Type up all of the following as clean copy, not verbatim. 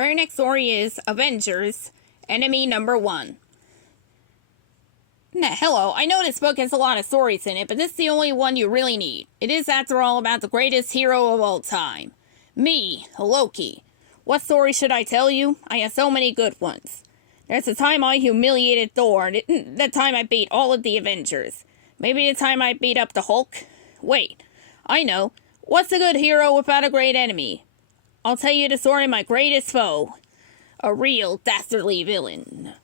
Very next story is Avengers, Enemy Number 1. Hello, I know this book has a lot of stories in it, but this is the only one you really need. It is, after all, about the greatest hero of all time. Me, Loki. What story should I tell you? I have so many good ones. There's the time I humiliated Thor, the time I beat all of the Avengers. Maybe the time I beat up the Hulk? Wait, I know. What's a good hero without a great enemy? I'll tell you the story of my greatest foe. A real dastardly villain.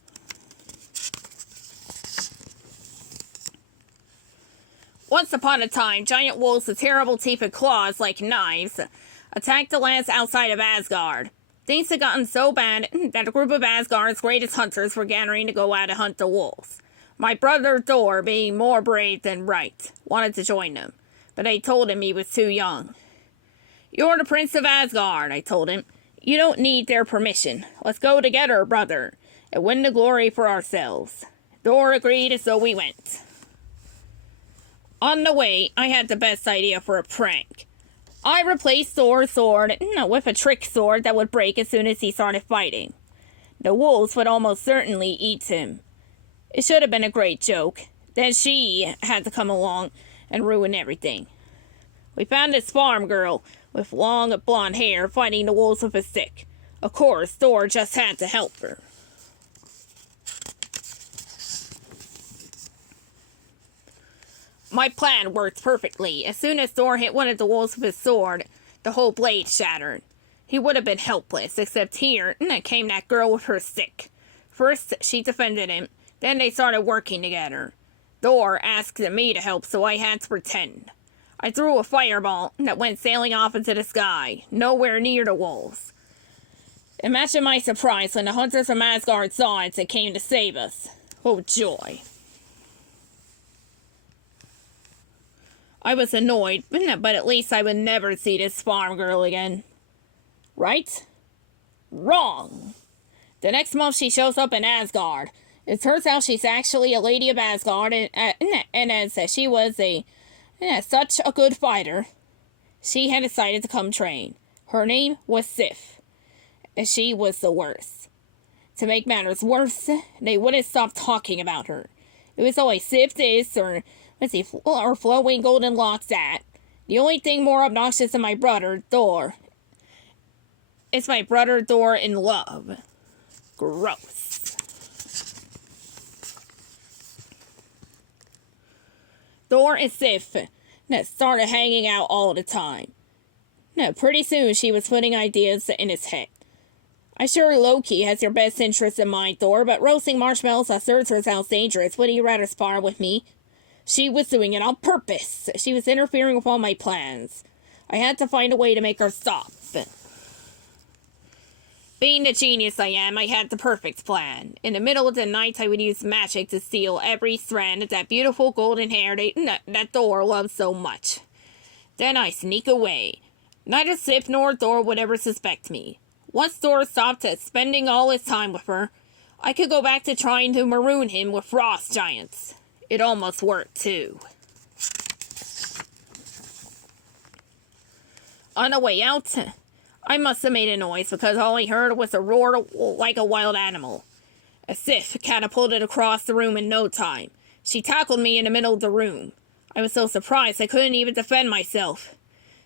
Once upon a time, giant wolves with terrible teeth and claws like knives attacked the lands outside of Asgard. Things had gotten so bad that a group of Asgard's greatest hunters were gathering to go out and hunt the wolves. My brother Thor, being more brave than right, wanted to join them, but I told him he was too young. You're the Prince of Asgard, I told him. You don't need their permission. Let's go together, brother, and win the glory for ourselves. Thor agreed, and so we went. On the way, I had the best idea for a prank. I replaced Thor's sword with a trick sword that would break as soon as he started fighting. The wolves would almost certainly eat him. It should have been a great joke. Then she had to come along and ruin everything. We found this farm girl with long blonde hair fighting the wolves with a stick. Of course, Thor just had to help her. My plan worked perfectly. As soon as Thor hit one of the wolves with his sword, the whole blade shattered. He would have been helpless, except here came that girl with her stick. First, she defended him, then they started working together. Thor asked me to help, so I had to pretend. I threw a fireball that went sailing off into the sky, nowhere near the wolves. Imagine my surprise when the hunters from Asgard saw it and came to save us. Oh, joy. I was annoyed, but at least I would never see this farm girl again. Right? Wrong! The next month she shows up in Asgard. It turns out she's actually a lady of Asgard, and as she was such a good fighter, she had decided to come train. Her name was Sif, and she was the worst. To make matters worse, they wouldn't stop talking about her. It was always Sif this, or flowing golden locks that. The only thing more obnoxious than my brother, Thor, is my brother Thor in love. Gross. Thor and Sif started hanging out all the time. Pretty soon she was putting ideas in his head. I'm sure Loki has your best interest in mind, Thor, but roasting marshmallows on Surtur sounds dangerous. Wouldn't you rather spar with me? She was doing it on purpose. She was interfering with all my plans. I had to find a way to make her stop. Being the genius I am, I had the perfect plan. In the middle of the night, I would use magic to steal every strand of that beautiful golden hair that Thor loves so much. Then I sneak away. Neither Sif nor Thor would ever suspect me. Once Thor stopped spending all his time with her, I could go back to trying to maroon him with frost giants. It almost worked, too. On the way out, I must have made a noise because all I heard was a roar like a wild animal. A Sif catapulted across the room in no time. She tackled me in the middle of the room. I was so surprised I couldn't even defend myself.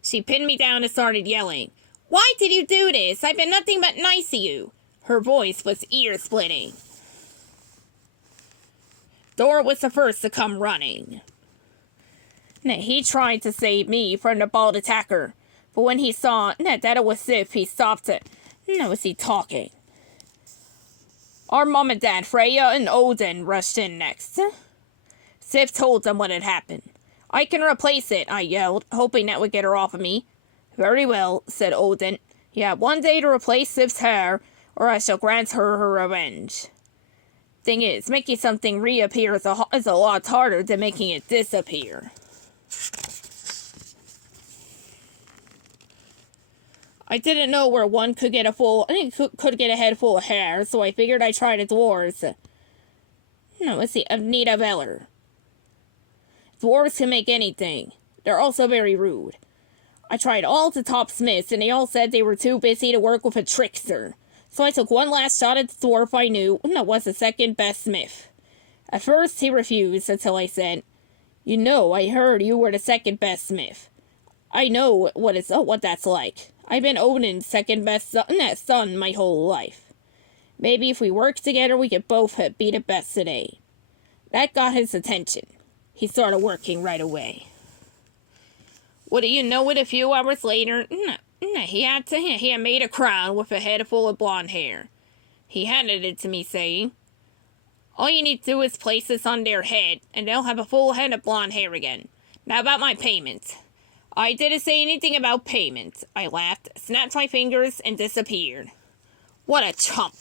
She pinned me down and started yelling. Why did you do this? I've been nothing but nice to you. Her voice was ear-splitting. Thor was the first to come running. He tried to save me from the bald attacker, but when he saw that it was Sif, he stopped it. Was he talking? Our mom and dad, Freya and Odin, rushed in next. Sif told them what had happened. I can replace it, I yelled, hoping that would get her off of me. Very well, said Odin. You have one day to replace Sif's hair, or I shall grant her her revenge. Thing is, making something reappear is a lot harder than making it disappear. I didn't know where one could get a head full of hair, so I figured I'd try the dwarves. Let's see, Anita Veller. Dwarves can make anything. They're also very rude. I tried all the top smiths, and they all said they were too busy to work with a trickster. So I took one last shot at the dwarf I knew was the second best smith. At first he refused until I said, "You know, I heard you were the second best smith. I know what that's like. I've been Odin's second best son my whole life. Maybe if we work together we could both be the best today." That got his attention. He started working right away. What do you know it, a few hours later, he had made a crown with a head full of blonde hair. He handed it to me, saying, "All you need to do is place this on their head, and they'll have a full head of blonde hair again. Now about my payment." I didn't say anything about payment. I laughed, snapped my fingers, and disappeared. What a chump.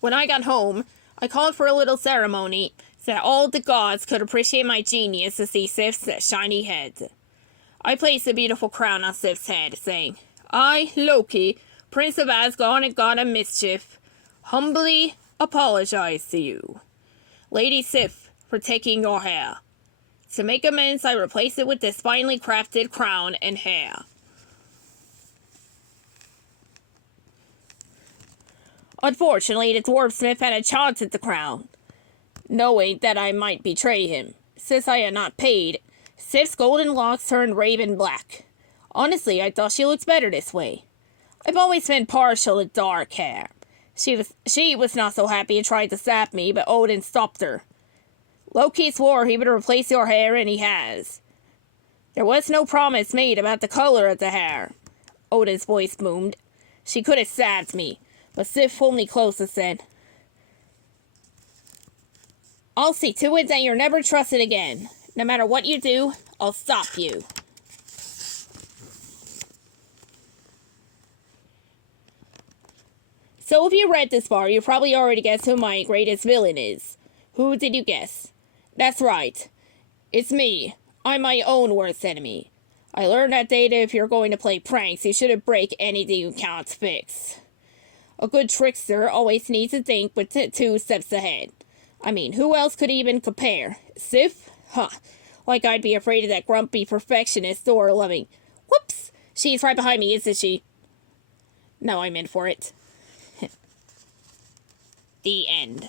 When I got home, I called for a little ceremony so that all the gods could appreciate my genius to see Sif's shiny head. I placed a beautiful crown on Sif's head, saying, "I, Loki, Prince of Asgard and God of Mischief, humbly apologize to you, Lady Sif, for taking your hair. To make amends, I replace it with this finely crafted crown and hair." Unfortunately, the dwarfsmith had a chance at the crown. Knowing that I might betray him, since I had not paid, Sif's golden locks turned raven black. Honestly, I thought she looked better this way. I've always been partial to dark hair. She was not so happy and tried to sap me, but Odin stopped her. "Loki swore he would replace your hair, and he has. There was no promise made about the color of the hair." Odin's voice boomed. She could have stabbed me, but Sif pulled me close and said, "I'll see to it that you're never trusted again. No matter what you do, I'll stop you." So if you read this far, you probably already guessed who my greatest villain is. Who did you guess? That's right. It's me. I'm my own worst enemy. I learned that day that if you're going to play pranks, you shouldn't break anything you can't fix. A good trickster always needs to think with 2 steps ahead. I mean, who else could even compare? Sif? Huh. Like I'd be afraid of that grumpy perfectionist door-loving. Whoops! She's right behind me, isn't she? No, I'm in for it. The end.